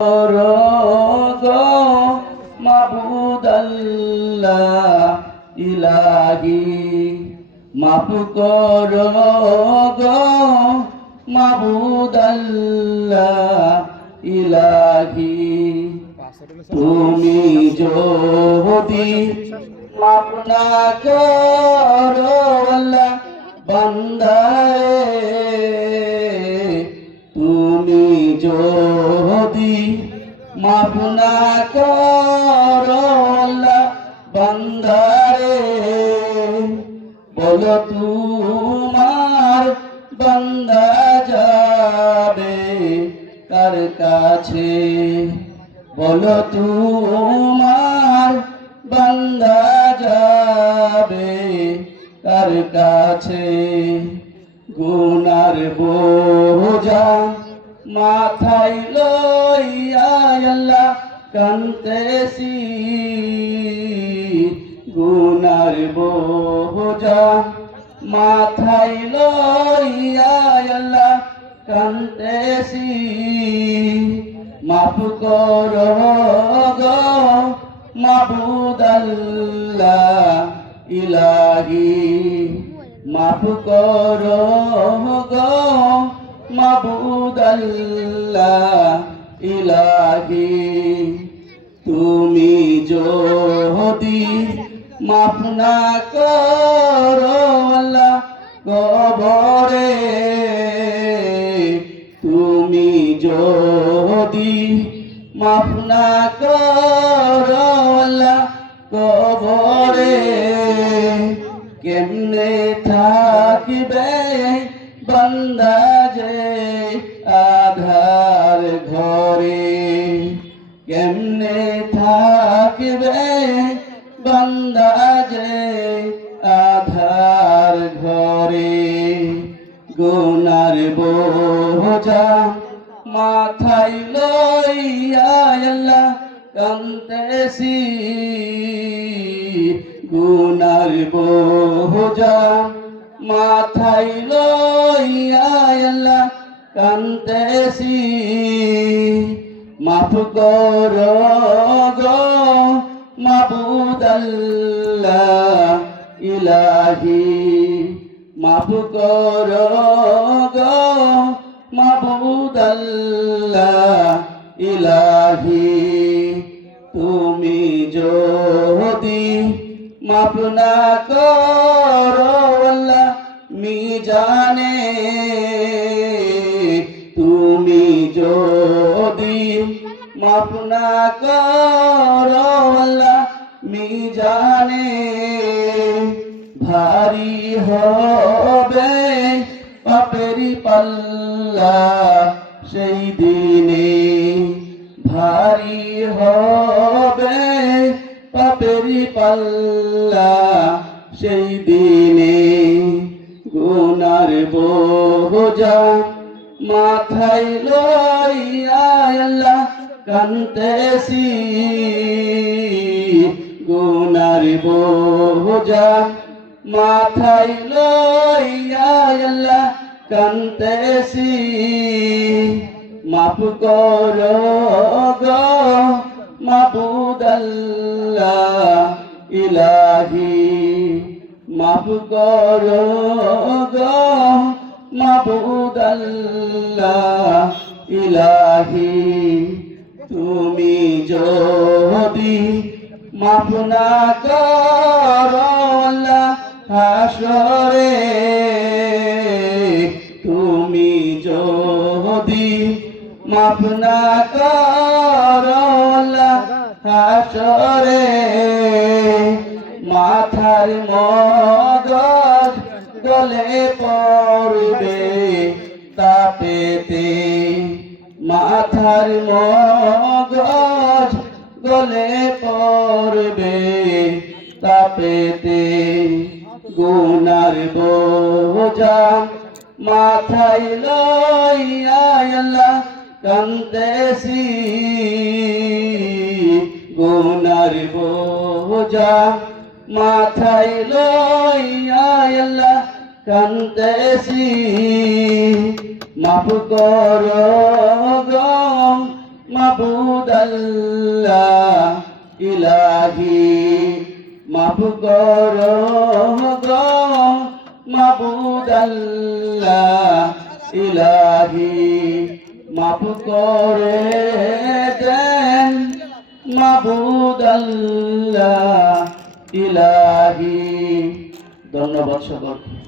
গো মাবুদ আল্লাহ ইলাহি মাফ করো গো মাবুদ আল্লাহ ইলাহি তুমি যদি মাফ না করো আল্লাহ বান্দারে তুমি যদি মাফ না করো আল্লাহ বান্দারে বলো তোমার বান্দা যাবে কার কাছে বলো তোমার বান্দা যাবে কার কাছে গুনার বোঝা মাথায় লইয়া আল্লাহ কান্দেছি গুনার বোঝা মাথায় লইয়া আল্লাহ কান্দেছি মাফ করো গো মাবুদ আল্লাহ ইলাহি মাফ করো গো মাবুদ আল্লাহ ইলাহি তুমি যদি মাফ না করো আল্লাহ কবরে তুমি যদি মাফ না করো আল্লাহ কবরে কেমনে থাকিবে বান্দা যে আধার ঘরে কেমনে থাকিবে বান্দা যে আধার ঘরে গুনার বোঝা মাথায় লইয়া আল্লাহ কান্দেছি গুনার বোঝা মাথায় লইয়া আল্লাহ কান্দেছি মাফ করো গো মাবুদ আল্লাহ ইলাহি মাফ করো গো মাবুদ আল্লাহ ইলাহি তুমি যদি মাফ না করো আল্লাহ মিজানে তুমি যদি মাফ না করো আল্লাহ মিজানে ভারী হবে পাপেরি পাল্লা সেই দিনে ভারী হবে পাপেরি পাল্লা সেই দিনে গুনার বোঝা মাথায় লইয়া আল্লাহ কান্দেছি গুনার বোঝা মাথায় লইয়া আল্লাহ কান্দেছি মাফ করো গো মাবুদ আল্লাহ ইলাহি মাফ করো গো মাবুদ আল্লাহ ইলাহি তুমি যদি মাফ না করো আল্লাহ হাসরে তুমি যদি মাফ না করো আল্লাহ হাসরে মাথার মগজ গলে পড়বে তাপেতে মাথার মগজ গলে পড়বে তাপেতে গুনার বোঝা মাথায় লইয়া আল্লাহ কান্দেছি গুনার বোঝা মাথায় লইয়া আল্লাহ কান্দেছি মাফ করো গো মাফ মাবুদ আল্লাহ ইলাহি মাফ করো গো মাবুদ আল্লাহ ইলাহি মাফ করে দেন মাবুদ আল্লাহ ইলাহি। ধন্যবাদ সকলকে।